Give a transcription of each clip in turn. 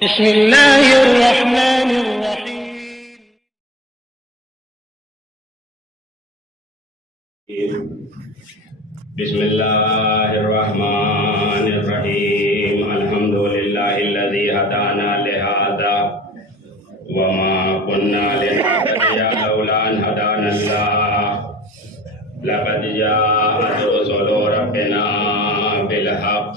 بسم اللہ الرحمن الرحیم. بسم اللہ الرحمن الرحیم. الحمد للہ الذی ہدانا لہذا وما كنا لنهتدی لولا ان هدانا اللہ. لقد جاءت رسل ربنا بالحق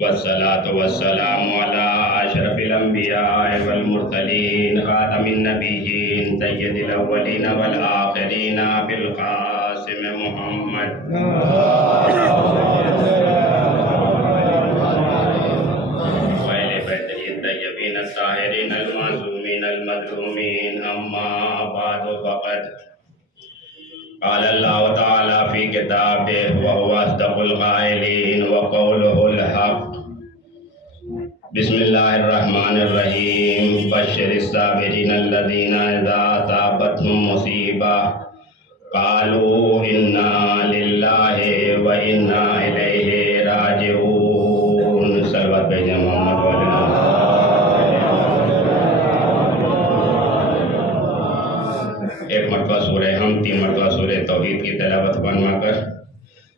والصلاة والسلام على أشرف الأنبياء والمرسلين خاتم النبيين سيد الأولين والآخرين بالقاسم محمد وآل بيته الطيبين الطاهرين المعصومين المظلومين. أما بعد فقد قال الله تعالى في كتابه وهو أصدق القائلين وقوله الحق. بسم الله الرحمن الرحيم. بشر الصابرين الذين إذا أصابتهم مصيبة قالوا إنا لله وإنا إليه راجعون. صلوات بھیجیں محمد والے. ایک مرتبہ سورہ ہم، 3 مرتبہ سورہ توحید کی تلاوت فرما کر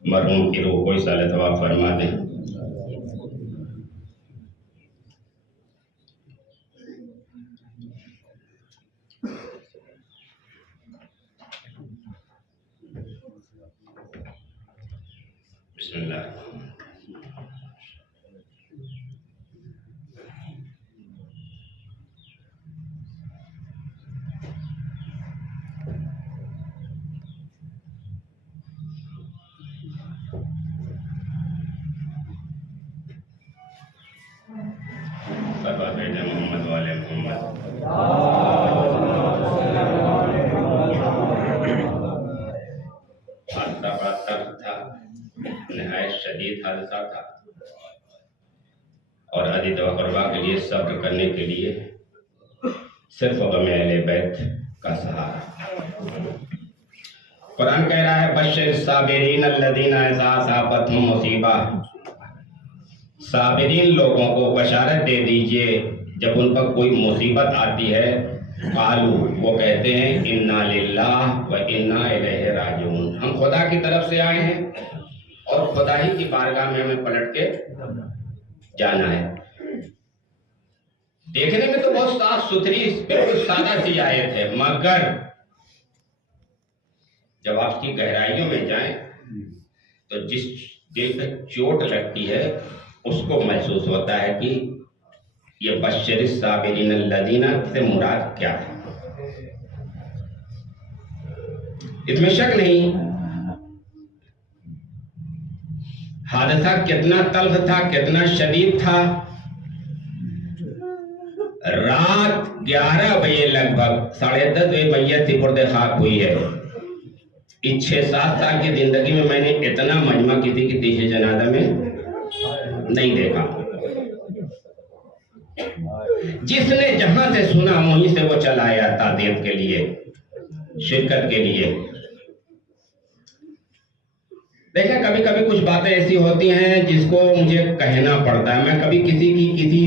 مرحوم کی روح کو اصالہ ثواب فرما دیں. بسم اللہ. صلوات بھیجیں محمد والے محمد. حادثہ بڑا تلخ تھا، نہایت شدید حادثہ تھا، اور عزیز و اقربا کے لیے صبر کرنے کے لیے صرف غم اہل بیت کا سہارا. قرآن کہہ رہا ہے بشر الصابرین الذین اذا اصابتهم مصیبہ. صابرین لوگوں کو بشارت دے دیجئے جب ان پر کوئی مصیبت آتی ہے. قالوا، وہ کہتے ہیں انا للہ و انا الیہ راجعون. ہم خدا کی طرف سے آئے ہیں اور خدا ہی کی بارگاہ میں ہمیں پلٹ کے جانا ہے. دیکھنے میں تو بہت صاف ستھری بالکل سادہ سی آیت ہے، مگر جب آپ کی گہرائیوں میں جائیں تو جس دل پہ چوٹ لگتی ہے اس کو محسوس ہوتا ہے کہ یہ بشر الصابرین الذین سے مراد کیا ہے. اس میں شک نہیں حادثہ کتنا تلخ تھا، کتنا شدید تھا. رات 11 بجے لگ بھگ 10:30 بجے میت سپرد خاک ہوئی ہے. اس 6-7 سال کی زندگی میں نے اتنا مجمع کسی کی تیسرے جنازہ میں نہیں دیکھا. جس نے جہاں سے سنا وہیں سے وہ چلا آیا تعزیت کے لیے، شرکت کے لیے. دیکھیں کبھی کبھی کچھ باتیں ایسی ہوتی ہیں جس کو مجھے کہنا پڑتا ہے. میں کبھی کسی کی کسی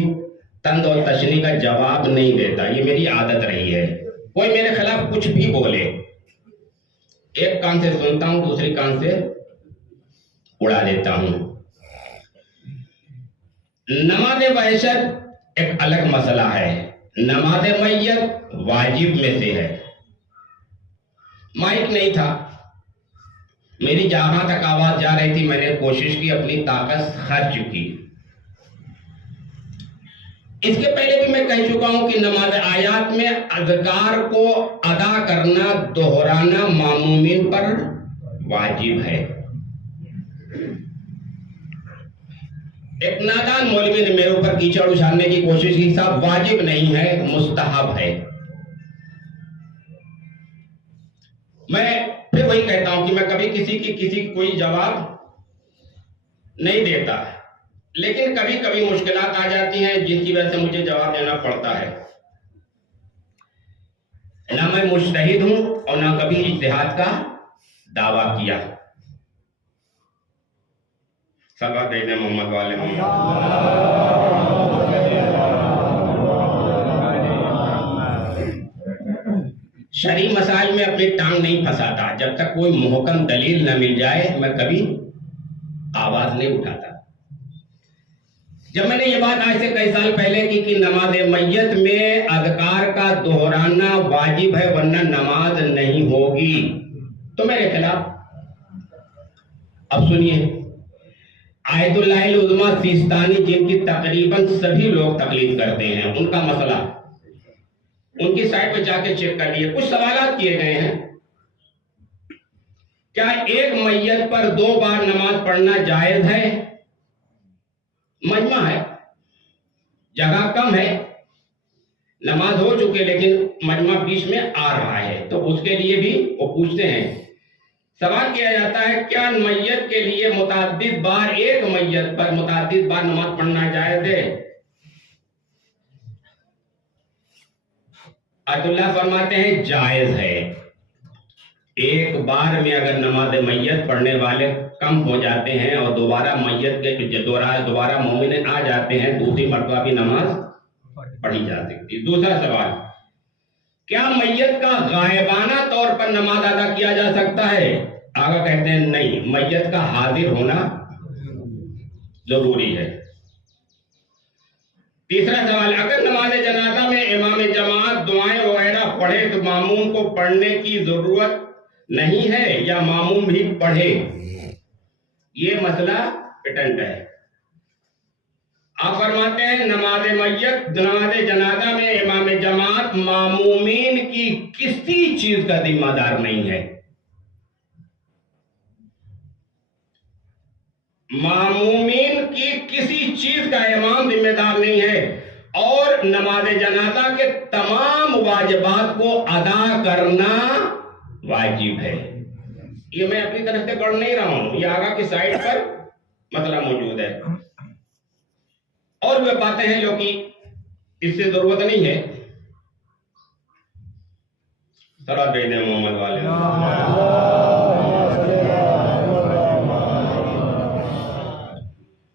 تند اور تشنی کا جواب نہیں دیتا، یہ میری عادت رہی ہے. کوئی میرے خلاف کچھ بھی بولے، ایک کان سے سنتا ہوں، دوسری کان سے اڑا دیتا ہوں. نماز وحشت ایک الگ مسئلہ ہے، نماز میت واجب میں سے ہے. مائک نہیں تھا، میری جہاں تک آواز جا رہی تھی میں نے کوشش کی، اپنی طاقت خرچ کی. اس کے پہلے بھی میں کہہ چکا ہوں کہ نماز آیات میں اذکار کو ادا کرنا، دہرانا مامومین پر واجب ہے. ایک نادان مولوی نے میرے اوپر کیچڑ اچھالنے کی کوشش کی، صاحب واجب نہیں ہے، مستحب ہے. میں پھر وہی کہتا ہوں کہ میں کبھی کسی کی کوئی جواب نہیں دیتا، لیکن کبھی کبھی مشکلات آ جاتی ہیں جن کی وجہ سے مجھے جواب دینا پڑتا ہے. نہ میں مجتہد ہوں اور نہ کبھی اجتہاد کا دعویٰ کیا. صلوات محمد والے محمد. شرعی مسائل میں اپنی ٹانگ نہیں پھنساتا، جب تک کوئی محکم دلیل نہ مل جائے میں کبھی آواز نہیں اٹھاتا۔ جب میں نے یہ بات آج سے کئی سال پہلے کی کہ نماز میت میں اذکار کا دہرانا واجب ہے ورنہ نماز نہیں ہوگی، تو میرے خلاف۔ اب سنیے، آیت اللہ العظمیٰ سیستانی جن کی تقریباً سبھی لوگ تقلید کرتے ہیں، ان کا مسئلہ ان کی سائٹ پہ جا کے چیک کر لیے، کچھ سوالات کیے گئے ہیں۔ کیا ایک میت پر 2 بار نماز پڑھنا جائز ہے؟ مجمع ہے، جگہ کم ہے، نماز ہو چکے لیکن مجمع بیچ میں آ رہا ہے، تو اس کے لیے بھی وہ پوچھتے ہیں۔ سوال کیا جاتا ہے کیا میت کے لیے متعدد بار ایک میت پر متعدد بار نماز پڑھنا جائز ہے؟ آیت اللہ فرماتے ہیں جائز ہے۔ ایک بار میں اگر نماز میت پڑھنے والے کم ہو جاتے ہیں اور دوبارہ میت کے دوبارہ مومن آ جاتے ہیں، دوسری مرتبہ بھی نماز پڑھی جا سکتی۔ دوسرا سوال، کیا میت کا غائبانہ طور پر نماز ادا کیا جا سکتا ہے؟ آقا کہتے ہیں نہیں، میت کا حاضر ہونا ضروری ہے۔ تیسرا سوال، اگر نماز جنازہ میں امام جماعت دعائیں وغیرہ پڑھے تو ماموم کو پڑھنے کی ضرورت نہیں ہے یا ماموم بھی پڑھے؟ یہ مسئلہ پیٹنٹ ہے۔ آپ فرماتے ہیں نماز جنازہ میں امام جماعت مامومین کی کسی چیز کا ذمہ دار نہیں ہے۔ مامومین کی کسی چیز کا امام ذمہ دار نہیں ہے، اور نماز جنازہ کے تمام واجبات کو ادا کرنا واجب ہے۔ یہ میں اپنی طرف سے پڑھ نہیں رہا ہوں، یہ آگا کی سائٹ پر مسئلہ موجود ہے۔ اور وہ باتیں ہیں جو کہ اس سے ضرورت نہیں ہے۔ صلوات بھیج دیں محمد والے۔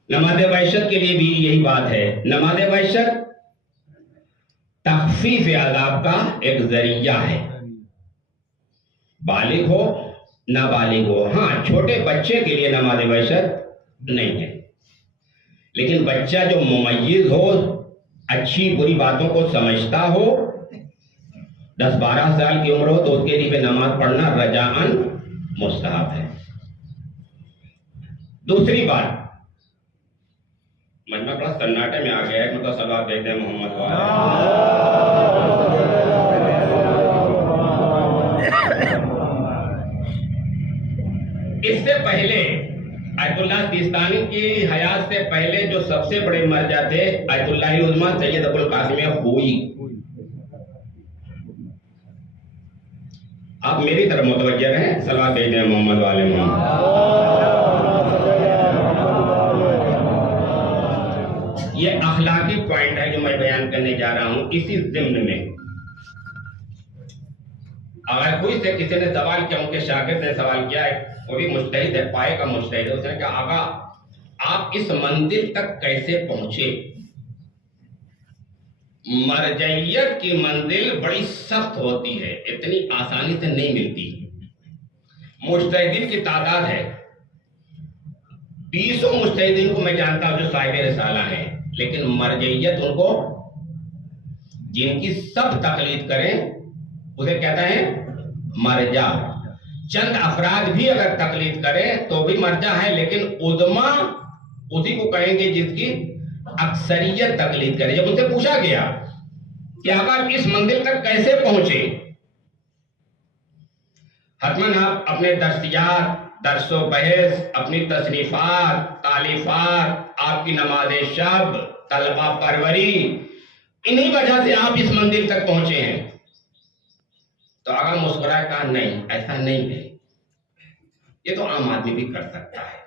نماز وحشت کے لیے بھی یہی بات ہے۔ نماز وحشت تخفیف عذاب کا ایک ذریعہ ہے، بالغ ہو نابالغ ہو۔ ہاں، چھوٹے بچے کے لیے نماز وحشت نہیں ہے، لیکن بچہ جو ممیز ہو، اچھی بری باتوں کو سمجھتا ہو، 10-12 سال کی عمر ہو، تو اس کے لیے نماز پڑھنا رجاءً مستحب ہے۔ دوسری بات، مجمع بڑا سناٹے میں آ گیا ہے، مطلب صلوات بھیج دیں محمد والے۔ اس سے پہلے آیت اللہ سیستانی کی حیات سے پہلے جو سب سے بڑے مرجع تھے آیت اللہ العظمیٰ سید ابو القاسم خوئی۔ آپ میری طرف متوجہ رہیں، صلوات بھیج دیں محمد والے محمد۔ یہ اخلاقی پوائنٹ ہے جو میں بیان کرنے جا رہا ہوں۔ اسی ضمن میں اگر کوئی سے کسی نے سوال کیا، ان کے شاگرد نے سوال کیا ہے، وہ بھی مجتہد ہے، پائے کا مجتہد ہے، اس نے کہا آقا آپ اس منزل تک کیسے پہنچے؟ مرجعیت کی منزل بڑی سخت ہوتی ہے، اتنی آسانی سے نہیں ملتی۔ مجتہدین کی تعداد ہے 20 مجتہدین کو میں جانتا ہوں جو صاحب رسالہ ہیں، لیکن مرجعیت ان کو جن کی سب تقلید کریں اسے کہتا ہے مرجع۔ چند افراد بھی اگر تقلید کریں تو بھی مرجع ہے، لیکن عظما اسی کو کہیں گے جس کی اکثریت تقلید کرے۔ جب ان سے پوچھا گیا کہ آپ اس منزل تک کیسے پہنچے، حتماً آپ اپنے درسیات، درس و بحث، اپنی تصنیفات، تالیفات، آپ کی نماز شب، طلبہ پروری، انہی وجہ سے آپ اس منزل تک پہنچے ہیں۔ تو آقا مسکرائے کہا نہیں، ایسا نہیں ہے، یہ تو عام آدمی بھی کر سکتا ہے۔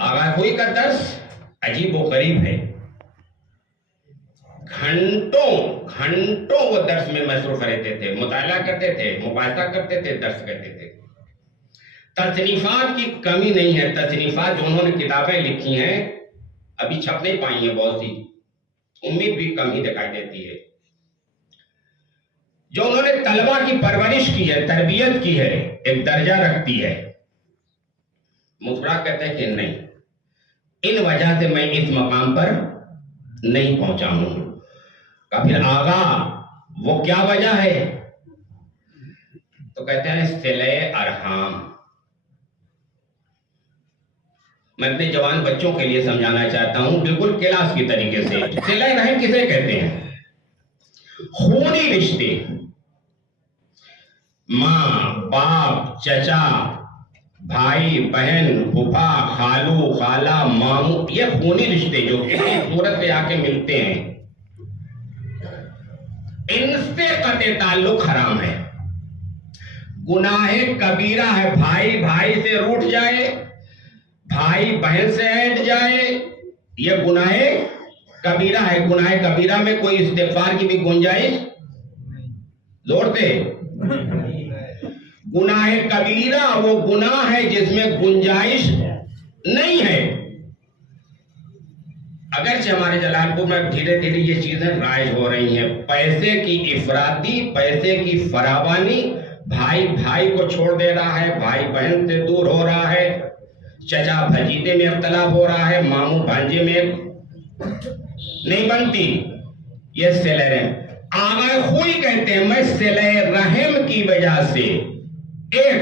آقا کوئی کا درس عجیب و غریب ہے، گھنٹوں وہ درس میں مصروف رہتے تھے، مطالعہ کرتے تھے، مباحثہ کرتے تھے، درس کرتے تھے۔ تصنیفات کی کمی نہیں ہے، تصنیفات جو انہوں نے کتابیں لکھی ہیں ابھی چھپ نہیں پائی ہیں، بہت سی، امید بھی کم ہی دکھائی دیتی ہے۔ جو انہوں نے طلبہ کی پرورش کی ہے، تربیت کی ہے، ایک درجہ رکھتی ہے، مسکرا کہتے ہیں کہ نہیں، ان وجہ سے میں اس مقام پر نہیں پہنچا ہوں۔ کہ پھر آغا وہ کیا وجہ ہے؟ تو کہتے ہیں صلہ ارحام۔ میں اپنے جوان بچوں کے لیے سمجھانا چاہتا ہوں بالکل کلاس کی طریقے سے، صلہ رحم کسے کہتے ہیں؟ خونی رشتے، ماں، باپ، چچا، بھائی، بہن، پھوپھا، خالو، خالہ، ماموں، یہ خونی رشتے جو کسی صورت پہ آ کے ملتے ہیں، ان سے قطع تعلق حرام ہے، گناہ کبیرہ ہے۔ بھائی بھائی سے روٹھ جائے، بھائی بہن سے ہٹ جائے، یہ گناہ کبیرہ ہے۔ گناہ کبیرہ میں کوئی استغفار کی بھی گنجائش زور سے، گناہ کبیرہ وہ گناہ ہے جس میں گنجائش نہیں ہے۔ اگرچہ ہمارے جلال پور میں دھیرے دھیرے یہ چیزیں رائج ہو رہی ہیں، پیسے کی افراطی، پیسے کی فراوانی، بھائی بھائی کو چھوڑ دے رہا ہے، بھائی بہن سے دور ہو رہا ہے، چچا بھتیجے میں اختلاف ہو رہا ہے، ماموں بھانجے میں نہیں بنتی، یہ صلہ رحم۔ آغا خوئی کہتے ہیں میں صلہ رحم کی وجہ سے ایک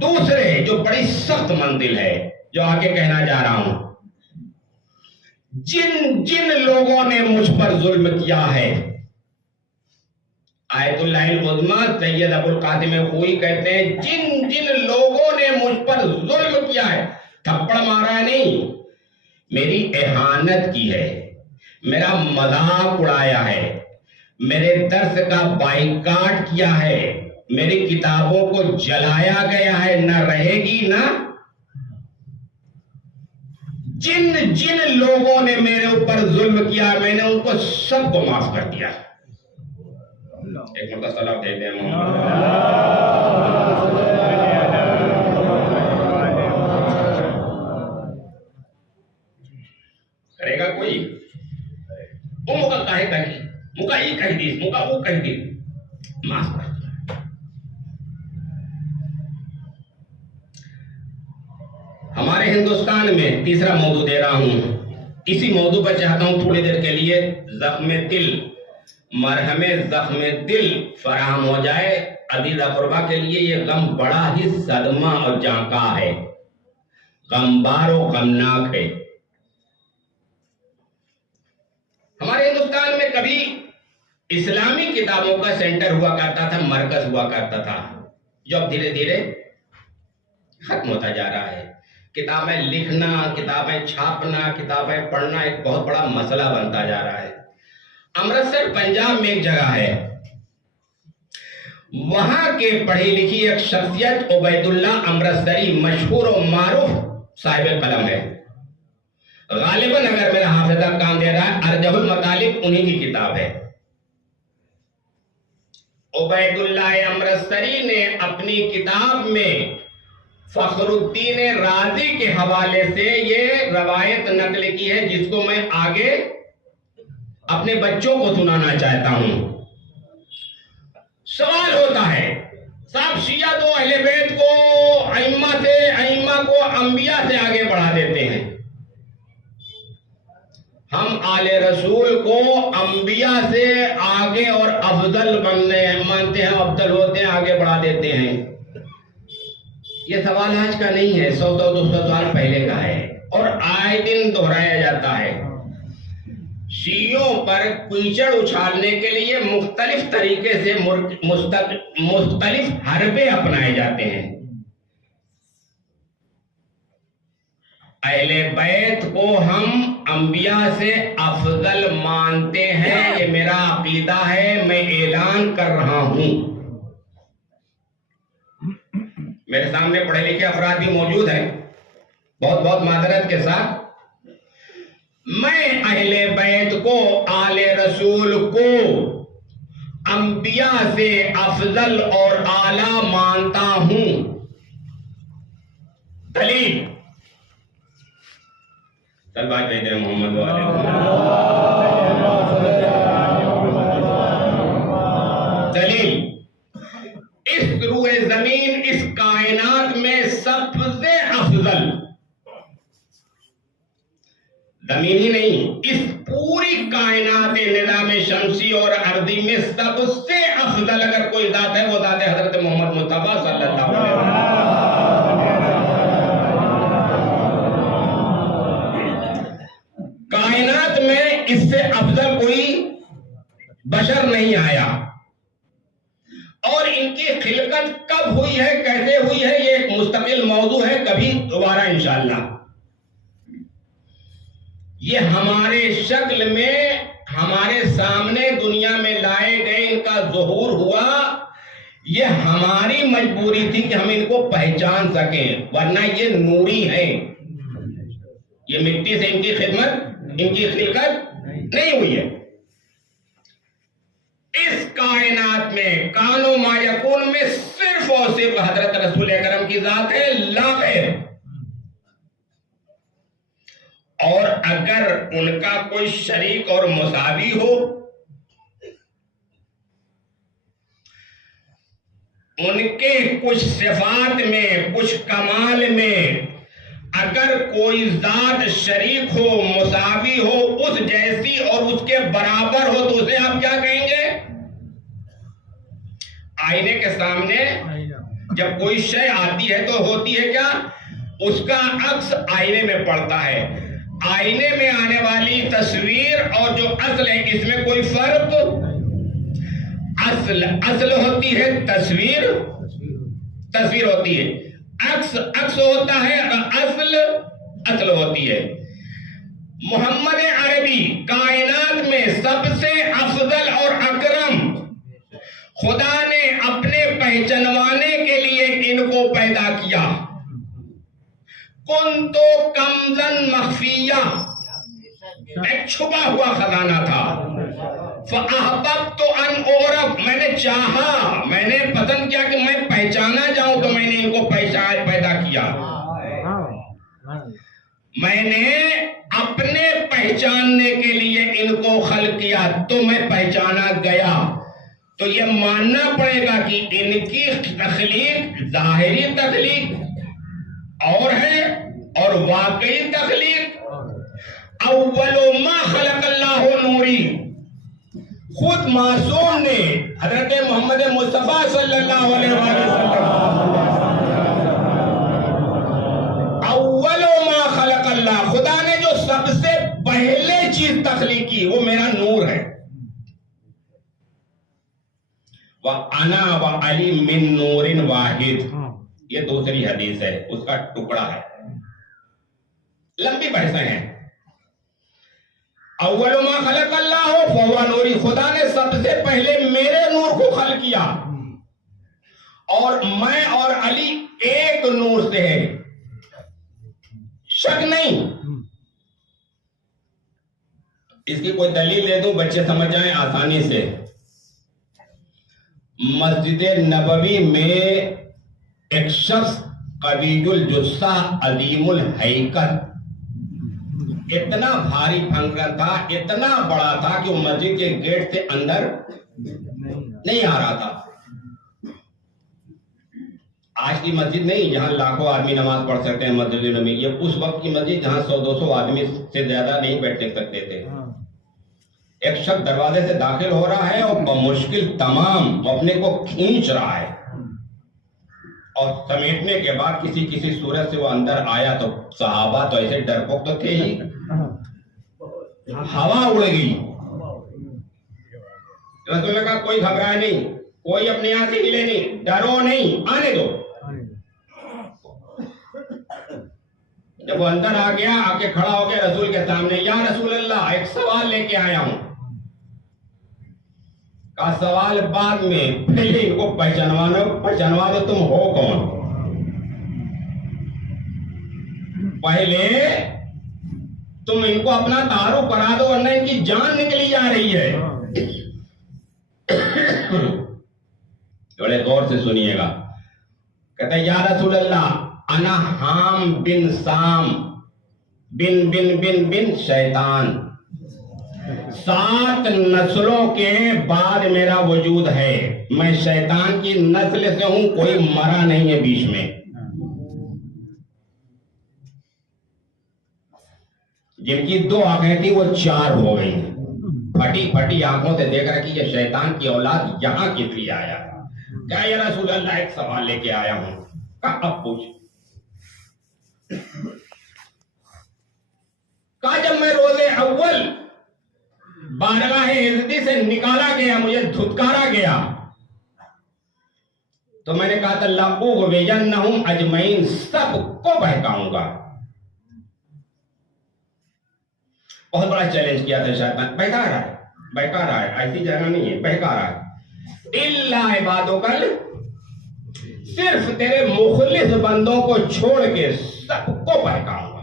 دوسرے جو بڑی سخت منزل ہے جو آگے کہنا جا رہا ہوں، جن جن لوگوں نے مجھ پر ظلم کیا ہے، آیت اللہ العظمیٰ سید ابو القاسم خوئی کہتے ہیں جن جن لوگوں نے مجھ پر ظلم کیا ہے، تھپڑ مارا ہے نہیں، میری اہانت کی ہے، میرا مذاق اڑایا ہے، میرے درس کا بائیکاٹ کیا ہے، میری کتابوں کو جلایا گیا ہے، نہ رہے گی نہ، جن جن لوگوں نے میرے اوپر ظلم کیا میں نے ان کو سب کو معاف کر دیا۔ ایک مرتبہ صلاۃ دے دیں کرے گا کوئی؟ وہ موقع کہے کہی، موقع یہ کہہ دی، موقع وہ کہہ دی، معاف کر دیا۔ ہمارے ہندوستان میں تیسرا موضوع دے رہا ہوں، اسی موضوع پر چاہتا ہوں تھوڑی دیر کے لیے زخم دل، مرہم زخم دل فراہم ہو جائے۔ عزیز اقربا کے لیے یہ غم بڑا ہی صدمہ اور جانکا ہے، غمبار و غمناک ہے۔ ہمارے ہندوستان میں کبھی اسلامی کتابوں کا سینٹر ہوا کرتا تھا، مرکز ہوا کرتا تھا، جو اب دھیرے دھیرے ختم ہوتا جا رہا ہے۔ کتابیں لکھنا، کتابیں چھاپنا، کتابیں پڑھنا ایک بہت بڑا مسئلہ بنتا جا رہا ہے۔ امرتسر پنجاب میں ایک جگہ ہے، وہاں کے پڑھی لکھی ایک شخصیت عبید اللہ امرتسری مشہور و معروف صاحب قلم ہے۔ غالباً اگر میرا حافظہ کام دے رہا ہے ارجح المطالب انہی کی کتاب ہے۔ عبید اللہ امرتسری نے اپنی کتاب میں فخر الدین رازی کے حوالے سے یہ روایت نقل کی ہے جس کو میں آگے اپنے بچوں کو سنانا چاہتا ہوں۔ سوال ہوتا ہے صاحب شیعہ تو اہل بیت کو ائمہ کو انبیاء سے آگے بڑھا دیتے ہیں، ہم آل رسول کو انبیاء سے آگے اور افضل مانتے ہیں، افضل ہوتے ہیں، آگے بڑھا دیتے ہیں۔ یہ سوال آج کا نہیں ہے، 100-200 سال پہلے کا ہے اور آئے دن دہرایا جاتا ہے۔ شیعوں پر کیچڑ اچھالنے کے لیے مختلف طریقے سے مختلف حربے اپنائے جاتے ہیں۔ اہل بیت کو ہم انبیاء سے افضل مانتے ہیں، یہ میرا عقیدہ ہے، میں اعلان کر رہا ہوں۔ میرے سامنے پڑھے لکھے افراد بھی موجود ہیں، بہت بہت معذرت کے ساتھ، میں اہل بیت کو، آل رسول کو انبیاء سے افضل اور اعلیٰ مانتا ہوں۔ دلیل چل بات کہتے ہیں محمد اس روئے زمین، اس کائنات میں سب سے افضل، زمین ہی نہیں، اس پوری کائنات نظام شمسی اور ارضی میں سب سے افضل اگر کوئی ذات ہے وہ ذات حضرت محمد مصطفیٰ صلی اللہ علیہ وسلم۔ کائنات میں اس سے افضل کوئی بشر نہیں آیا، اور ان کی خلقت کب ہوئی ہے، کیسے ہوئی ہے، یہ ایک مستقل موضوع ہے، کبھی دوبارہ انشاءاللہ۔ یہ ہمارے شکل میں ہمارے سامنے دنیا میں لائے گئے، ان کا ظہور ہوا، یہ ہماری مجبوری تھی کہ ہم ان کو پہچان سکیں، ورنہ یہ نوری ہیں، یہ مٹی سے ان کی خدمت، ان کی خلقت نہیں ہوئی ہے۔ اس کائنات میں کان و ما یکون میں صرف اور صرف حضرت رسول اکرم کی ذات ہے، لا غیر۔ اور اگر ان کا کوئی شریک اور مساوی ہو، ان کے کچھ صفات میں، کچھ کمال میں اگر کوئی ذات شریک ہو، مساوی ہو، اس جیسی اور اس کے برابر ہو، تو اسے آپ کیا کہیں گے؟ آئینے کے سامنے جب کوئی شے آتی ہے تو ہوتی ہے کیا؟ اس کا عکس آئینے میں پڑتا ہے۔ آئینے میں آنے والی تصویر اور جو اصل ہے، اس میں کوئی فرق؟ اصل ہوتی ہے تصویر، تصویر ہوتی ہے، عکس ہوتا ہے، اصل ہوتی ہے۔ محمد عربی کائنات میں سب سے افضل اور اکرم، خدا نے اپنے پہچنوانے کے لیے ان کو پیدا کیا۔ کنتو کنزن مخفیہ، ایک چھپا ہوا خزانہ تھا۔ فَأَحْبَبْتُ أَنْ أُعْرَفَ، میں نے چاہا، میں نے پسند کیا کہ میں پہچانا جاؤں، تو میں نے ان کو پیدا کیا۔ میں نے اپنے پہچاننے کے لیے ان کو خلق کیا، تو میں پہچانا گیا۔ تو یہ ماننا پڑے گا کہ ان کی تخلیق ظاہری تخلیق اور ہے اور واقعی تخلیق۔ اول ما خلق اللہ نوری، خود معصوم نے حضرت محمد مصطفیٰ صلی اللہ علیہ وسلم، اول ما خلق اللہ، خدا نے جو سب سے پہلے چیز تخلیق کی وہ میرا نور ہے۔ وَأَنَا وَعَلِي مِن نُورٍ وَاحِدٍ، یہ دوسری حدیث ہے، اس کا ٹکڑا ہے، لمبی بحثیں ہیں۔ اول ما خلق اللہ فہو نوری، خدا نے سب سے پہلے میرے نور کو خلق کیا، اور میں اور علی ایک نور سے ہے، شک نہیں۔ اس کی کوئی دلیل دے دوں، بچے سمجھ جائیں آسانی سے۔ مسجد نبوی میں ایک شخص قوی الجثہ عظیم الہیکل، اتنا بھاری بھنکر تھا، اتنا بڑا تھا کہ وہ مسجد کے گیٹ سے اندر نہیں آ رہا تھا۔ آج کی مسجد نہیں جہاں لاکھوں آدمی نماز پڑھ سکتے ہیں، مسجد نبوی، یہ اس وقت کی مسجد جہاں 100-200 آدمی سے زیادہ نہیں بیٹھ سکتے تھے۔ ایک شخص دروازے سے داخل ہو رہا ہے اور بمشکل تمام اپنے کو کھینچ رہا ہے، اور سمیٹنے کے بعد کسی صورت سے وہ اندر آیا تو صحابہ تو ایسے ڈرپوک تو تھے ہی، ہوا اڑ گئی۔ رسول نے کہا کوئی گھبرائے نہیں، کوئی اپنے یہاں سے ہلے نہیں، ڈرو نہیں، آنے دو۔ جب وہ اندر آ گیا، آ کے کھڑا ہو گیا رسول کے سامنے، یا رسول اللہ ایک سوال لے کے آیا ہوں۔ کہا سوال بعد میں، پہلے ان کو پہچانوا دو تم ہو کون۔ پہلے تم ان کو اپنا تعارف کرا دو ورنہ ان کی جان نکلی جا رہی ہے۔ بڑے غور سے سنیے گا، کہتا ہے یا رسول اللہ انا حام بن سام بن شیطان، 7 نسلوں کے بعد میرا وجود ہے. میں شیطان کی نسل سے ہوں, کوئی مرا نہیں ہے بیچ میں. جن کی 2 آنکھیں تھی وہ 4 ہو گئی. پھٹی پھٹی آنکھوں سے دیکھ رہا کہ یہ شیطان کی اولاد یہاں کس لیے آیا. کہا یا رسول اللہ ایک سوال لے کے آیا ہوں. کہا اب پوچھ. کہا جب میں روز اول بارگاہ عزتی سے نکالا گیا, مجھے دھتکارا گیا, تو میں نے کہا تھا لَأُغْوِيَنَّهُمْ أَجْمَعِينَ, سب کو بہکاؤں گا. بہت بڑا چیلنج کیا تھا شیطان. بہکا رہا ہے, ایسی جگہ نہیں ہے, بہکا رہا ہے. اِلَّا عِبَادُكَ, صرف تیرے مخلص بندوں کو چھوڑ کے سب کو بہکاؤں گا.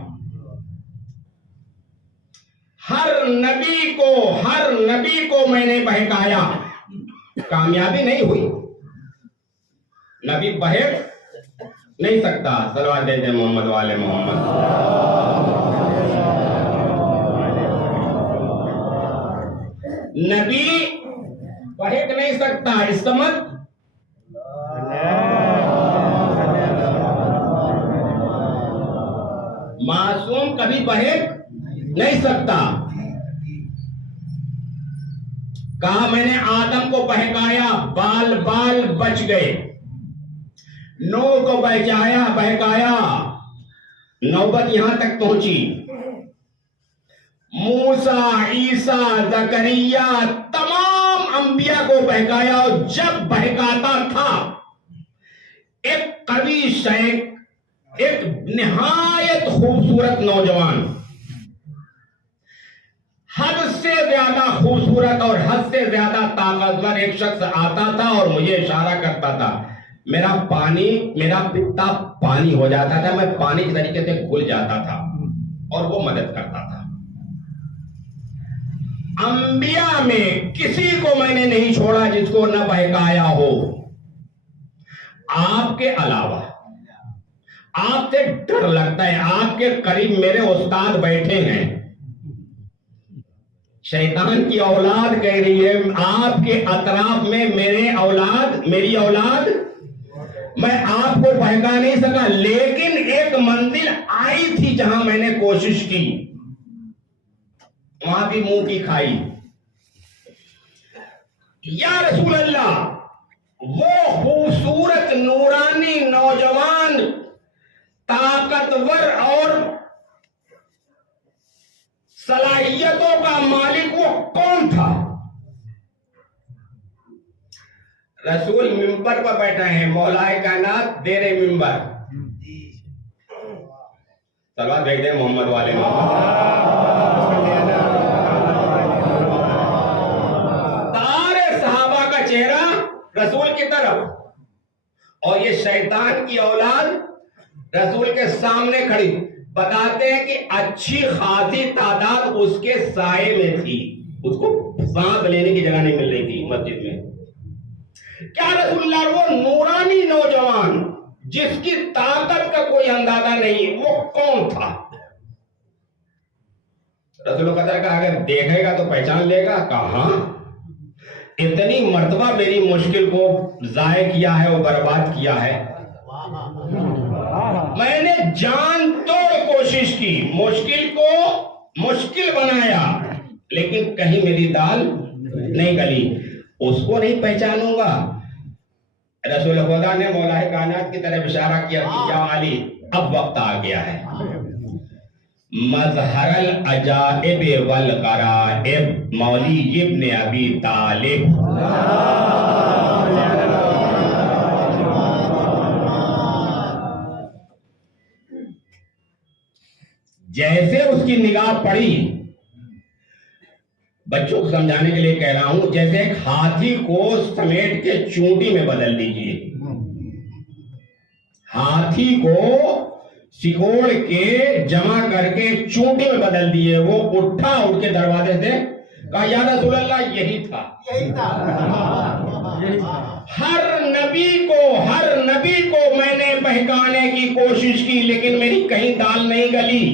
ہر نبی کو میں نے بہکایا, کامیابی نہیں ہوئی. نبی بہک نہیں سکتا. صلوات دے دیں محمد والے محمد. نبی بہک نہیں سکتا. اس سمجھ معصوم کبھی بہک نہیں سکتا. کہا میں نے آدم کو بہکایا, بال بچ گئے. نوح کو بہکایا, نوبت یہاں تک پہنچی. موسیٰ, عیسیٰ, زکریا, تمام انبیاء کو بہکایا. اور جب بہکاتا تھا ایک قوی شیخ, ایک نہایت خوبصورت نوجوان, حد سے زیادہ خوبصورت اور حد سے زیادہ طاقتور ایک شخص آتا تھا اور مجھے اشارہ کرتا تھا. میرا پتا پانی ہو جاتا تھا, میں پانی کی طریقے سے کھل جاتا تھا اور وہ مدد کرتا تھا. انبیاء میں کسی کو میں نے نہیں چھوڑا جس کو نہ بہکایا ہو. آپ کے علاوہ آپ سے ڈر لگتا ہے. آپ کے قریب میرے استاد بیٹھے ہیں. شیطان کی اولاد کہہ رہی ہے آپ کے اطراف میں میری اولاد, میں آپ کو بہکا نہیں سکا. لیکن ایک منزل آئی تھی جہاں میں نے کوشش کی, وہاں بھی منہ کی کھائی. یا رسول اللہ, وہ خوبصورت نورانی نوجوان, طاقتور اور صلاحیتوں کا مالک وہ کون تھا؟ رسول ممبر پر بیٹھا ہے, مولائے کائنات زیر ممبر. صلوات بھیج دیں محمد والے محمد. سارے صحابہ کا چہرہ رسول کی طرف, اور یہ شیطان کی اولاد رسول کے سامنے کھڑی. بتاتے ہیں کہ اچھی خاصی تعداد اس کے سائے میں تھی. اس کو سانس لینے کی جگہ نہیں مل رہی تھی مسجد میں. کیا رسول اللہ, وہ نورانی نوجوان جس کی طاقت کا کوئی اندازہ نہیں, وہ کون تھا؟ رسول اللہ کہا اگر دیکھے گا تو پہچان لے گا. کہاں اتنی مرتبہ میری مشکل کو ضائع کیا ہے اور برباد کیا ہے. میں نے جان توڑ کوشش کی, مشکل کو مشکل بنایا, لیکن کہیں میری دال نہیں گلی. اس کو نہیں پہچانوں گا. رسول خدا نے مولائے کائنات کی طرف اشارہ کیا کہ یا علی, اب وقت آ گیا ہے. مظہر العجائب والغرائب, مولی ابن ابی طالب. جیسے اس کی نگاہ پڑی, بچوں کو سمجھانے کے لیے کہہ رہا ہوں, جیسے ایک ہاتھی کو سمیٹ کے چونٹی میں بدل دیجئے. ہاتھی کو سکوڑ کے جمع کر کے چونٹی میں بدل دیے. وہ اٹھا, اٹھ کے دروازے سے کہا یا رسول اللہ یہی تھا. ہر نبی کو میں نے بہکانے کی کوشش کی, لیکن میری کہیں دال نہیں گلی.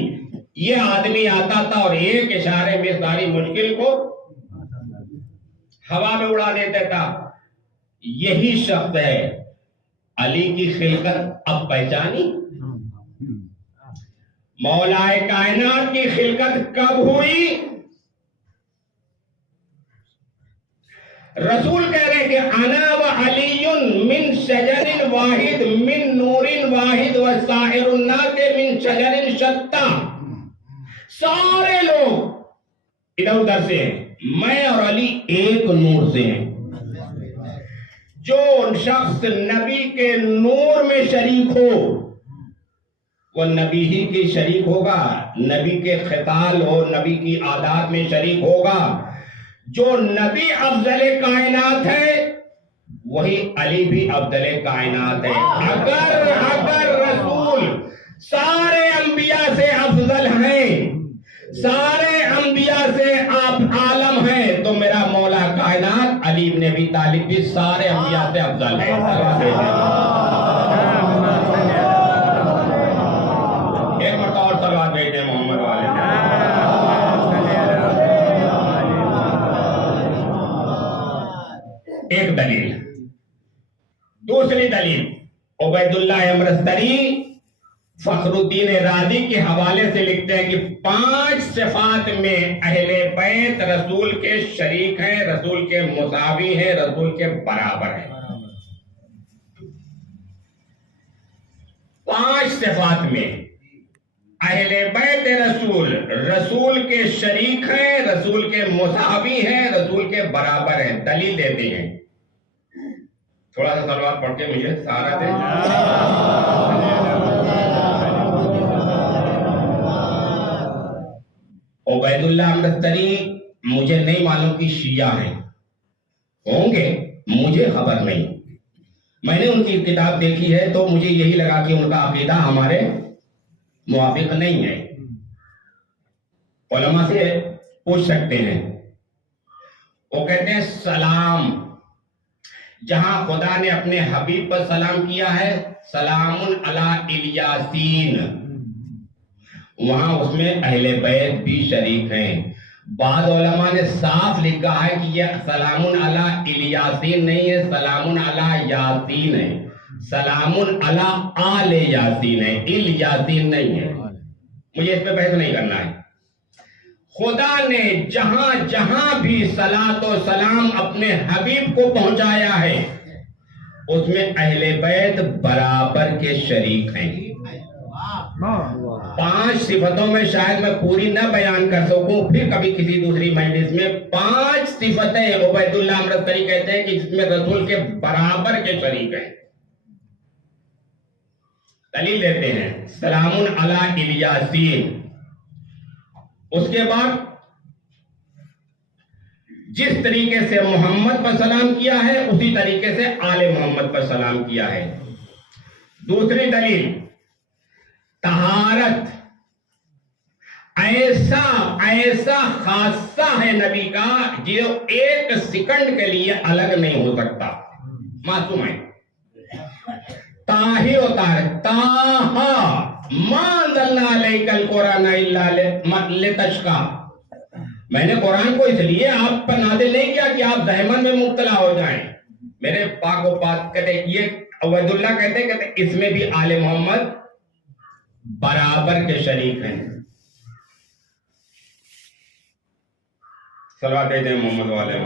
یہ آدمی آتا تھا اور ایک اشارے میں ساری مشکل کو ہوا میں اڑا دیتا تھا. یہی شخص ہے. علی کی خلقت اب پہچانی؟ مولائے کائنات کی خلقت کب ہوئی؟ رسول کہہ رہے کہ انا و علی من شجر واحد من نور واحد وسائر الناس من شجر شتى. سارے لوگ ادھر ادھر سے ہیں، میں اور علی ایک نور سے ہیں. جو شخص نبی کے نور میں شریک ہو وہ نبی ہی کی شریک ہوگا، نبی کے خطال ہو، نبی کی عادات میں شریک ہوگا. جو نبی افضل کائنات ہے وہی علی بھی افضل کائنات ہے. اگر رسول سارے انبیاء سے افضل ہیں، سارے انبیاء سے آپ عالم ہیں، تو میرا مولا کائنات علی بن ابی طالب بھی سارے انبیاء سے افضل ہے. ایک مرتبہ اور صلوات بھیجتے ہیں محمد والے. ایک دلیل. دوسری دلیل عبید اللہ امرستری فخر الدین رازی کے حوالے سے لکھتے ہیں کہ 5 صفات میں اہل بیت رسول کے شریک ہیں، رسول کے مساوی ہیں، رسول کے برابر ہیں. 5 صفات میں اہل بیت رسول کے شریک ہیں، رسول کے مساوی ہیں، رسول کے برابر ہیں. دلیل دیتے ہیں. تھوڑا سا صلوات پڑھ کے مجھے سہارا دے. عبید اللہ امرستری مجھے نہیں معلوم کہ شیعہ ہیں، ہوں گے، مجھے خبر نہیں. میں نے ان کی کتاب دیکھی ہے تو مجھے یہی لگا کہ ان کا عقیدہ ہمارے موافق نہیں ہے. علماء سے پوچھ سکتے ہیں. وہ کہتے ہیں سلام جہاں خدا نے اپنے حبیب پر سلام کیا ہے، سلام علی الیاسین، وہاں اس میں اہل بیت بھی شریک ہیں. بعض علماء نے صاف لکھا ہے کہ یہ سلام علی الیاسین نہیں ہے، سلام علی یاسین ہے، سلام علی آل یاسین ہے، الیاسین نہیں ہے. مجھے اس پہ بحث نہیں کرنا ہے. خدا نے جہاں جہاں بھی صلاۃ و سلام اپنے حبیب کو پہنچایا ہے اس میں اہل بیت برابر کے شریک ہیں. 5 صفتوں میں شاید میں پوری نہ بیان کر سکوں، پھر کبھی کسی دوسری مجلس میں. 5 صفتیں عبید اللہ امرستری کہتے ہیں کہ جس میں رسول کے برابر کے شریک ہیں. دلیل دیتے ہیں سلام علی الیاسین. اس کے بعد جس طریقے سے محمد پر سلام کیا ہے اسی طریقے سے آل محمد پر سلام کیا ہے. دوسری دلیل طہارت، ایسا خاصہ ہے نبی کا جو 1 سیکنڈ کے لیے الگ نہیں ہو سکتا. معصوم ہے. طاہر ہوتا ہے، طاہا ما انزلنا علیک القرآن الا لتشقی. میں نے قرآن کو اس لیے آپ پر نازل نہیں کیا کہ آپ ذہمن میں مبتلا ہو جائیں. میرے پاک و پاک کہتے یہ عبید اللہ کہتے اس میں بھی آل محمد برابر کے شریک ہیں. صلوات دے دیں محمد والے.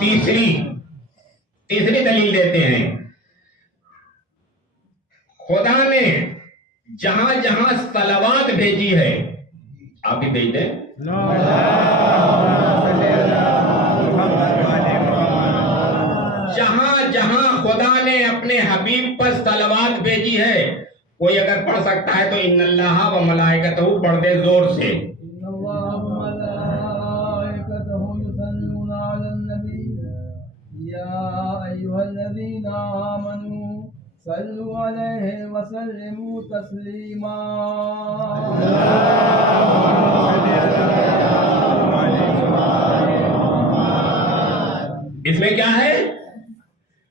تیسری دلیل دیتے ہیں خدا نے جہاں جہاں صلوات بھیجی ہے، آپ بھی بھیج دیں، جہاں جہاں خدا نے اپنے حبیب پر صلوات بھیجی ہے، کوئی اگر پڑھ سکتا ہے تو ان اللہ و ملائکتہ پڑھ دے زور سے. الذين آمنوا صلوا عليه وسلموا تسليما. اس میں کیا ہے؟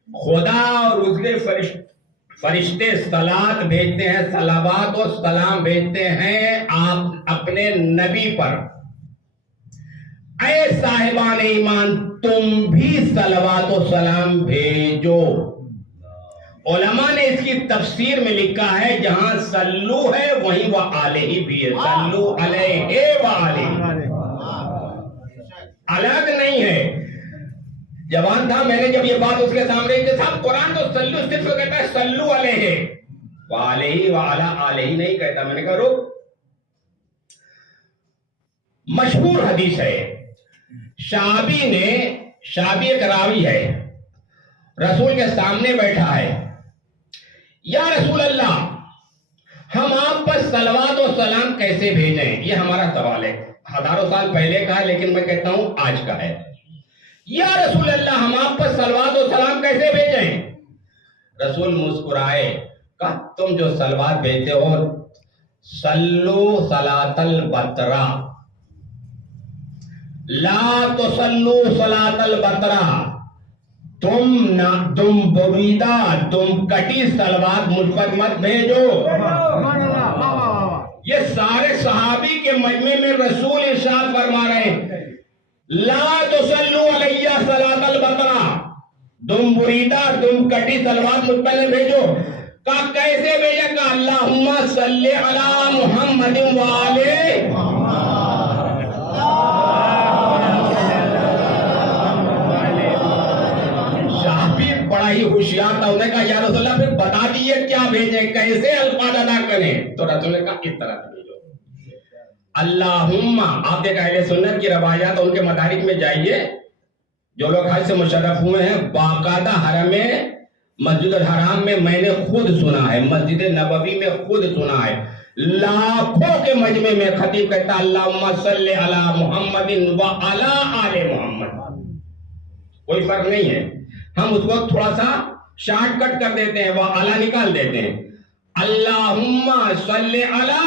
خدا اور اس کے فرشتے صلات بھیجتے ہیں، صلوات و سلام بھیجتے ہیں آپ اپنے نبی پر. اے صاحبان ایمان تم بھی صلوات و سلام بھیجو. علماء نے اس کی تفسیر میں لکھا ہے جہاں صلو ہے وہیں وہ علیہ بھی ہے. صلو علیہ و علیہ الگ نہیں ہے. جوان تھا، میں نے جب یہ بات اس کے سامنے کہ صاحب قرآن تو صلو صرف کہتا ہے صلو علیہ وعلیہ وعلا علیہ نہیں کہتا. میں نے کہا رک، مشہور حدیث ہے. شعبی ایک راوی ہے، رسول کے سامنے بیٹھا ہے. یا رسول اللہ ہم آپ پر صلوات و سلام کیسے بھیجیں؟ یہ ہمارا سوال ہے. ہزاروں سال پہلے کا ہے لیکن میں کہتا ہوں آج کا ہے. یا رسول اللہ ہم آپ پر صلوات و سلام کیسے بھیجیں؟ رسول مسکرائے، کہا تم جو صلوات بھیجتے ہو صلو صلاۃ البترا لا تصلو صلاۃ البترا. تم بریدہ، تم کٹی صلوات مجھ پر مت بھیجو. یہ سارے صحابی کے مجمع میں رسول ارشاد فرما رہے ہیں لا تصلو علیہ صلاۃ البترا، تم بریدہ تم کٹی صلوات مجھ پر بھیجو. کہا کیسے بھیجا؟ کہا اللہم صلی علی محمد وآلہ. صحابی بڑا ہی ہوشیار تھا. انہوں نے کہا یا رسول اللہ پھر بتا دیجئے کیا بھیجیں، کیسے الفاظ ادا کریں؟ تو رسول نے کہا اس طرح سے بھیجو اللہم. آپ دیکھ اہل سنت کی روایات ان کے مدارک میں جائیے، جو لوگ حج سے مشرف ہوئے ہیں، باقاعدہ حرم مسجد الحرام میں میں نے خود سنا ہے، مسجد نبوی میں خود سنا ہے، لاکھوں کے مجمع میں خطیب کہتا اللہم صلی علی محمد وعلی آل محمد. کوئی فرق نہیں ہے. ہم اس کو تھوڑا سا شارٹ کٹ کر دیتے ہیں، وعلی نکال دیتے ہیں. اللہم صلی علی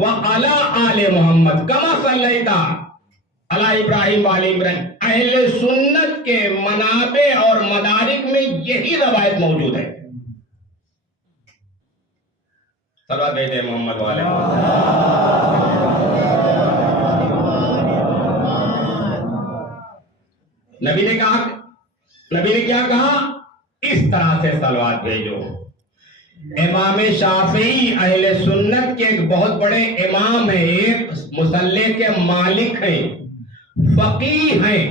وعلی آل محمد کما صلیت علی ابراہیم وعلی ابراہیم. اہل سنت کے منابع اور مدارک میں یہی روایت موجود ہے. صلوات بھیجیں محمد وعلی نبی نے کہا، نبی نے کیا کہا؟ اس طرح سے صلوات بھیجو. امام شافعی اہل سنت کے ایک بہت بڑے امام ہیں، ایک مصلح کے مالک ہیں، فقیہ ہیں.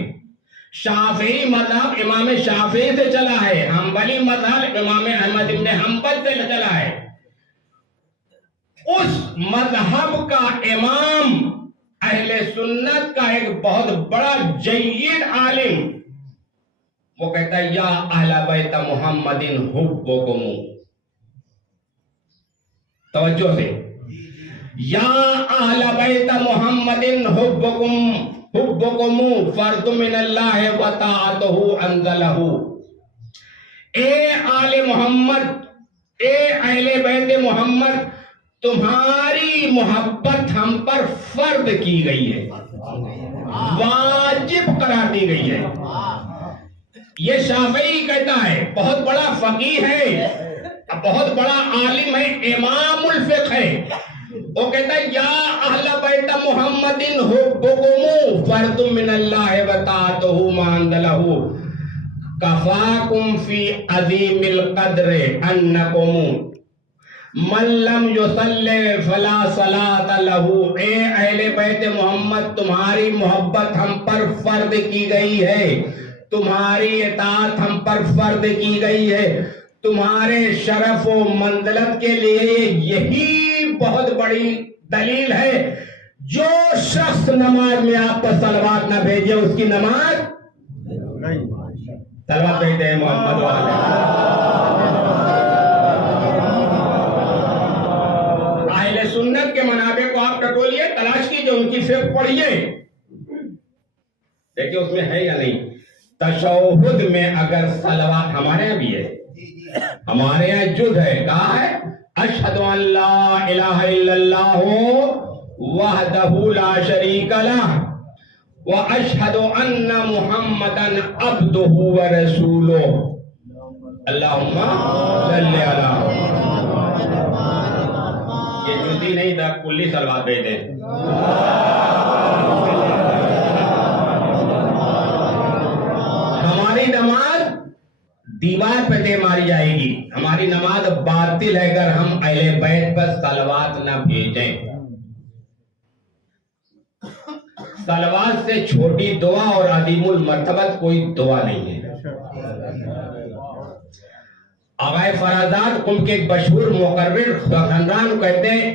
شافعی مذہب امام شافعی سے چلا ہے، حنبلی مذہب امام احمد بن حنبل سے چلا ہے. اس مذہب کا امام اہل سنت کا ایک بہت بڑا جید عالم وہ کہتا ہے یا اہل بیت محمد حبکم. توجہ سے، یا اہل بیت محمد حبکم فرض من اللہ وطاعتہ انزلہ. اے آل محمد، اے اہل بیت محمد، تمہاری محبت ہم پر فرض کی گئی ہے، واجب قرار دی گئی ہے. یہ شافعی کہتا ہے، بہت بڑا فقیہ ہے، بہت بڑا عالم ہے، امام الفقہ ہے. وہ کہتا ہے یا اہل بیت محمد حبکم فرض من اللہ وطاعتہ ما انزلہ کفاکم فی عظیم القدر انکم من لم یصلی فلا صلاۃ لہ. اے اہل بیت محمد، تمہاری محبت ہم پر فرض کی گئی ہے، تمہاری اطاعت ہم پر فرض کی گئی ہے. تمہارے شرف و منزلت کے لیے یہی بہت بڑی دلیل ہے. جو شخص نماز میں آپ پر صلوات نہ بھیجے اس کی نماز نہیں. صلوات بھیجتے ہیں محمد والے. اہل سنت کے منابع کو آپ ٹٹولیے، تلاش کیجئے، ان کی فقہ پڑھیے، دیکھیے اس میں ہے یا نہیں. تشہد میں اگر صلوات ہمارے یہاں بھی ہے، ہمارے یہاں جز ہے، کہا ہے اشہد ان لا الہ الا اللہ وحدہ لا شریک لہ واشہد ان محمدا عبدہ ورسولہ. اللہم صلی علی۔ یہ جلدی نہیں تھا، کلی سلوات بھیج دیں۔ ہماری نماز دیوار پہ دے ماری جائے گی، ہماری نماز باطل ہے اگر ہم اہل بیت پر صلوات نہ بھیجیں۔ صلوات سے چھوٹی دعا اور عظیم المرتبت کوئی دعا نہیں ہے۔ آغائے فرازات قم کے ایک مشہور مقرر خواندان کہتے ہیں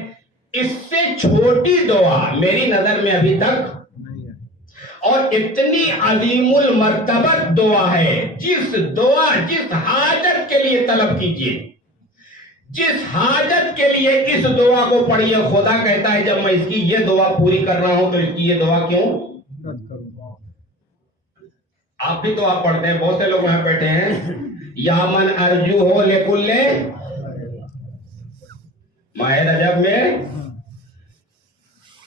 اس سے چھوٹی دعا میری نظر میں ابھی تک اور اتنی عظیم المرتبت دعا ہے، جس حاجت کے لیے طلب کیجئے، جس حاجت کے لیے اس دعا کو پڑھیے، خدا کہتا ہے جب میں اس کی یہ دعا پوری کر رہا ہوں تو اس کی یہ دعا کیوں؟ آپ بھی دعا پڑھتے ہیں، بہت سے لوگ وہاں بیٹھے ہیں، یا من ارجو ہو لکل ماہ رجب میں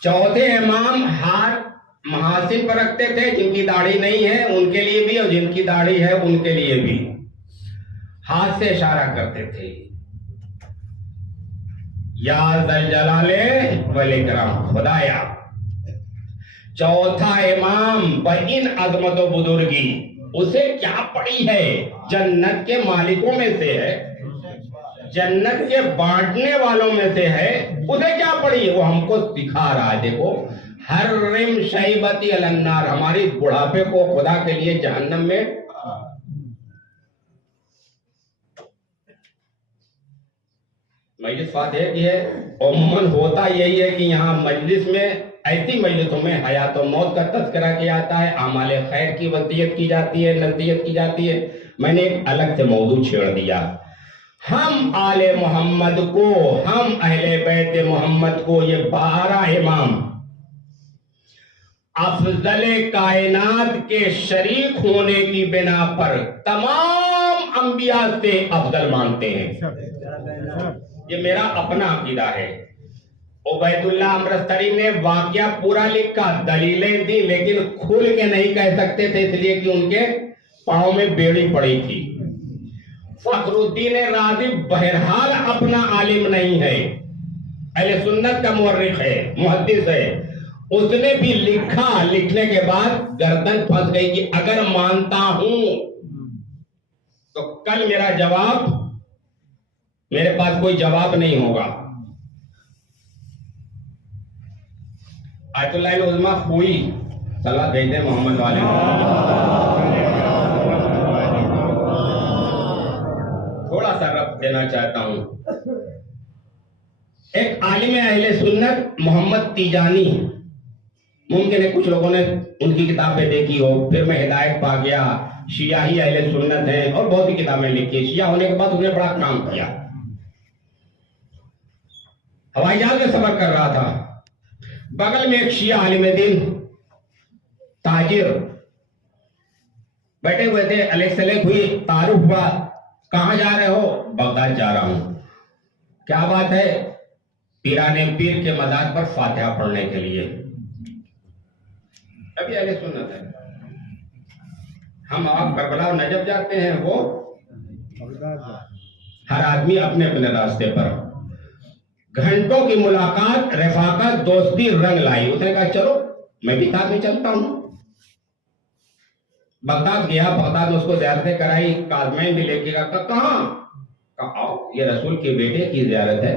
چوتھے امام ہاتھ محاسن پر رکھتے تھے، جن کی داڑھی نہیں ہے ان کے لیے بھی اور جن کی داڑھی ہے ان کے لیے بھی ہاتھ سے اشارہ کرتے تھے، یا ذل جلال والاکرام، خدایا چوتھا امام بین عظمت و بزرگی، اسے کیا پڑی ہے؟ جنت کے مالکوں میں سے ہے، جنت کے بانٹنے والوں میں سے ہے، اسے کیا پڑی ہے؟ وہ ہم کو سکھا رہا ہے۔ دیکھو حرم شیبتی علی النار، ہماری بڑھاپے کو خدا کے لیے جہنم میں مجلس فاتح کی ہے، عموماً ہوتا یہی ہے کہ یہاں مجلس میں ایسی مجلسوں میں حیات و موت کا تذکرہ کیا جاتا ہے، اعمال خیر کی وصیت کی جاتی ہے، نصیحت کی جاتی ہے۔ میں نے ایک الگ سے موضوع چھیڑ دیا، ہم آل محمد کو، ہم اہل بیت محمد کو یہ 12 امام افضل کائنات کے شریک ہونے کی بنا پر تمام انبیاء سے افضل مانتے ہیں۔ یہ میرا اپنا عقیدہ ہے۔ عبید اللہ امرستری نے واقعہ پورا لکھا، دلیلیں دی، لیکن کھل کے نہیں کہہ سکتے تھے اس لیے کہ ان کے پاؤں میں بیڑی پڑی تھی۔ فخر الدین رازی بہرحال اپنا عالم نہیں ہے، اہل سنت کا مورخ ہے، محدث ہے، اس نے بھی لکھا، لکھنے کے بعد گردن پھنس گئی کہ اگر مانتا ہوں تو کل میرا جواب، میرے پاس کوئی جواب نہیں ہوگا۔ آیت اللہ العظمیٰ ہوئی، صلوات بھیج دیں محمد والے۔ تھوڑا سا ربط دینا چاہتا ہوں۔ ایک عالم اہل سنت محمد تیجانی، ممکن ہے کچھ لوگوں نے ان کی کتابیں دیکھی ہو، پھر میں ہدایت پا گیا، شیعہ ہی اہل سنت ہیں اور بہت سی کتابیں لکھی۔ شیعہ ہونے کے بعد انہوں نے بڑا کام کیا، ہوائی جہاز میں سفر کر رہا تھا، بغل میں ایک شیعہ عالم دین تاجر بیٹھے ہوئے تھے، علیہ السلام ہوئی، تعارف ہوا، کہاں جا رہے ہو؟ بغداد جا رہا ہوں۔ کیا بات ہے؟ پیران پیر کے مزار پر فاتحہ پڑھنے کے لیے۔ ابھی اہل سنت ہے، ہم آپ کربلا اور نجف جاتے ہیں، وہ ہر آدمی اپنے اپنے راستے پر۔ گھنٹوں کی ملاقات، رفاقت، دوستی رنگ لائی۔ اس نے کہا چلو میں بھی ساتھ میں چلتا ہوں۔ بغداد گیا، بغداد میں اس کو زیارتیں کرائی، کاظمین بھی لے کے گیا۔ کہاں؟ کہا آؤ، یہ رسول کے بیٹے کی زیارت ہے۔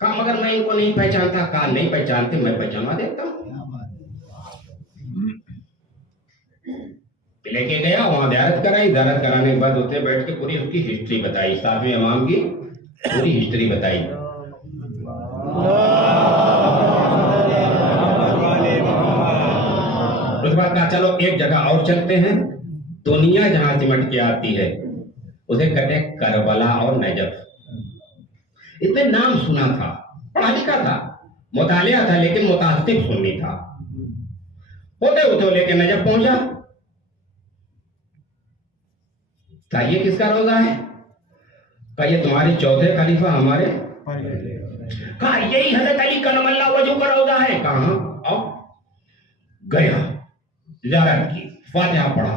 کہا مگر میں ان کو نہیں پہچانتا۔ کہا نہیں پہچانتے، میں پہچانوا دیتا ہوں۔ لے کے گیا، وہاں زیارت کرائی، زیارت کرانے کے بعد اسے بیٹھ کے پوری اس کی ہسٹری بتائی، 7ویں امام کی پوری ہسٹری بتائی۔ اس بات کہا چلو ایک جگہ اور چلتے ہیں، دنیا جہاں سمٹ کے آتی ہے اسے کہتے ہیں کربلا اور نجف۔ اس نے نام سنا تھا، پڑھا لکھا تھا، مطالعہ تھا، لیکن متعصب سنی تھا۔ ہوتے ہوتے لے کے نجف پہنچا۔ کہا یہ کس کا روزہ ہے؟ کہا یہ تمہاری چوتھے خلیفہ ہمارے۔ کہا یہی حضرت علی کرم اللہ وجہ کا روزہ ہے۔ کہاں؟ آؤ۔ گیا، زیارت کی، فاتحہ پڑھا،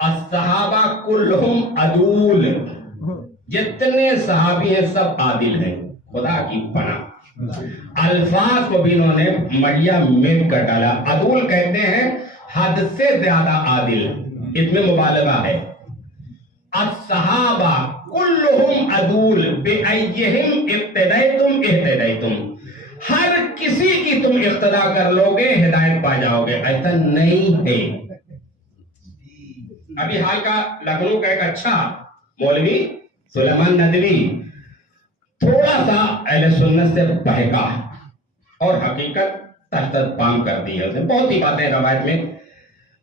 الصحابہ کلہم عدول، جتنے صحابی ہیں سب عادل ہیں، خدا کی پناہ۔ الفاظ کو بھی انہوں نے مڑیا مل کر ڈالا۔ عدول کہتے ہیں حد سے زیادہ عادل، اس میں مبالغہ ہے۔ الصحابہ کلہم عدول بأیہم اقتدیتم اہتدیتم، ہر کسی کی تم اقتدا کر لو گے ہدایت پا جاؤ گے، ایسا نہیں ہے۔ ابھی حال کا لکھنؤ کا ایک اچھا مولوی سلیمان ندوی تھوڑا سا اہل سنت سے بہکا اور حقیقت تحت پام کر دی ہے۔ اس نے بہت سی باتیں روایت میں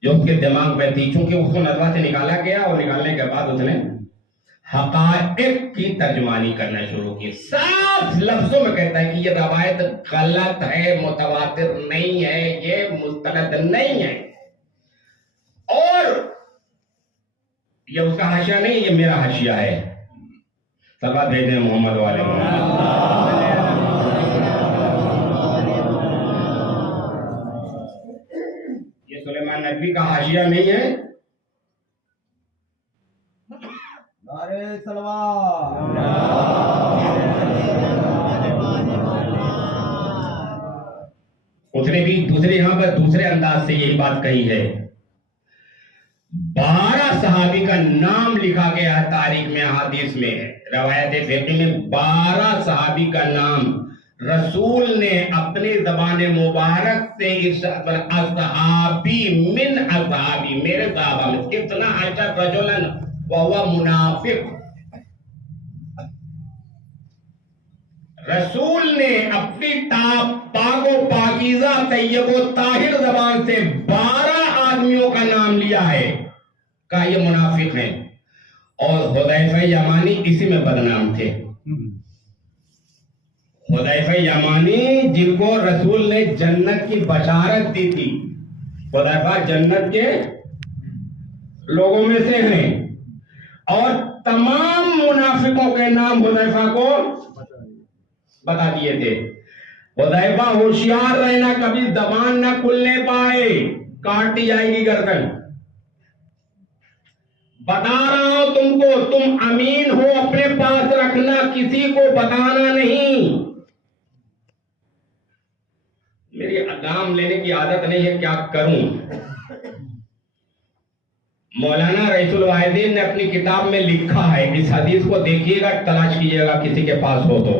جو اس کے دماغ میں تھی، چونکہ اس کو ندوہ سے نکالا گیا اور نکالنے کے بعد اس نے حقائق کی ترجمانی کرنا شروع کی۔ صاف لفظوں میں کہتا ہے کہ یہ روایت غلط ہے، متواتر نہیں ہے، یہ مستند نہیں ہے، اور یہ اس کا حاشیہ نہیں، یہ میرا حاشیہ ہے۔ صلوات بھیجیں محمد والے یہ سلیمان ندوی کا حاشیہ نہیں ہے۔ نعرہ سلوات۔ اس نے بھی دوسرے یہاں پر دوسرے انداز سے یہی بات کہی ہے۔ 12 صحابی کا نام لکھا گیا ہے تاریخ میں، احادیث میں، روایت فقہ میں 12 صحابی کا نام رسول نے اپنی زبان مبارک سے ارشاد فرمایا، اصحابی من اصحابی، میرے صحابہ میں، کتنا عشر رجلا وہو منافق۔ رسول نے اپنی پاک و پاکیزہ طیب و طاہر زبان سے 12 آدمیوں کا نام لیا ہے، کہا یہ منافق ہیں، اور حذیفہ یمانی اسی میں بدنام تھے۔ حذیفہ یمانی جن کو رسول نے جنت کی بشارت دی تھی، حذیفہ جنت کے لوگوں میں سے ہیں، اور تمام منافقوں کے نام حذیفہ کو بتا دیے تھے۔ حذیفہ ہوشیار رہنا، کبھی زبان نہ کھلنے پائے، کاٹ دی جائے گی گردن۔ بتا رہا ہوں تم کو، تم امین ہو، اپنے پاس رکھنا، کسی کو بتانا نہیں۔ میری نام لینے کی عادت نہیں ہے، کیا کروں؟ مولانا رئیس الواحدین نے اپنی کتاب میں لکھا ہے، اس حدیث کو دیکھیے گا، تلاش کیجیے گا کسی کے پاس ہو تو،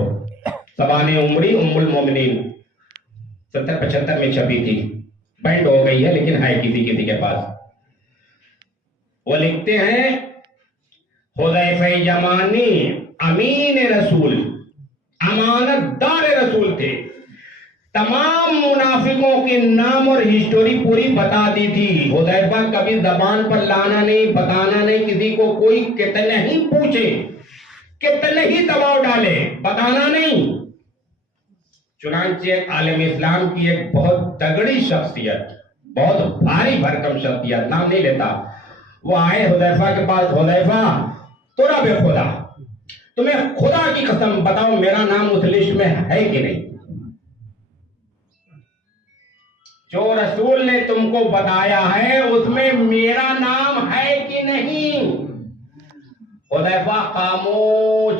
سبان عمری ام المومنین 70-75 میں چھپی تھی، بینڈ ہو گئی ہے لیکن ہے کسی کے پاس۔ وہ لکھتے ہیں حذیفہ یمانی امین رسول، امانت دار رسول تھے، تمام منافقوں کے نام اور ہسٹوری پوری بتا دی تھی۔ حذیفہ کبھی زبان پر لانا نہیں، بتانا نہیں، کسی کو کوئی کتنے ہی پوچھے، کتنے ہی دباؤ ڈالے، بتانا نہیں۔ چنانچہ عالم اسلام کی ایک بہت تگڑی شخصیت، بہت بھاری بھرکم شخصیت، نام نہیں لیتا، وہ آئے حذیفہ کے پاس، حذیفہ تو رب خدا، تمہیں خدا کی قسم بتاؤ میرا نام اس لسٹ میں ہے کہ نہیں؟ جو رسول نے تم کو بتایا ہے اس میں میرا نام ہے کہ نہیں؟ حذیفہ خاموش،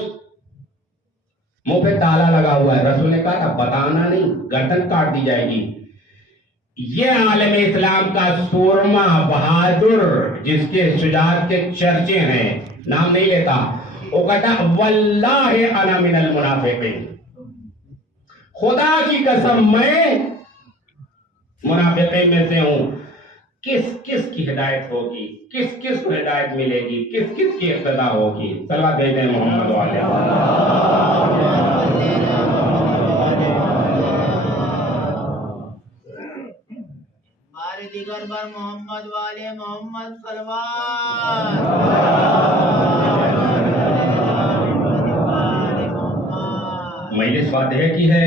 منہ پہ تالا لگا ہوا ہے۔ رسول نے کہا تھا بتانا نہیں، گردن کاٹ دی جائے گی۔ یہ عالم اسلام کا سورما بہادر جس کے شجاعت کے چرچے ہیں، نام نہیں لیتا، وہ کہتا واللہ انا من المنافقین، خدا کی قسم میں منافقین میں سے ہوں۔ کس کس کی ہدایت ہوگی، کس کس کو ہدایت ملے گی، کس کس کی اقتدا ہوگی؟ صلوات بھیجیں محمد والے۔ ہمارے دیگر بر محمد والے محمد صلوات۔ مجلس فاتحہ کی ہے،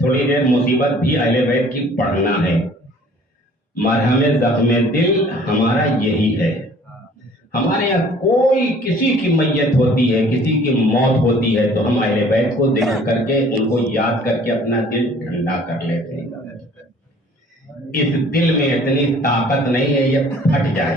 تھوڑی دیر مصیبت بھی اہل بیت کی پڑھنا ہے۔ مرہم زخم دل ہمارا یہی ہے۔ ہمارے یہاں کوئی کسی کی میت ہوتی ہے، کسی کی موت ہوتی ہے تو ہم اہل بیت کو ذکر کر کے ان کو یاد کر کے اپنا دل ٹھنڈا کر لیتے ہیں۔ اس دل میں اتنی طاقت نہیں ہے یہ پھٹ جائے۔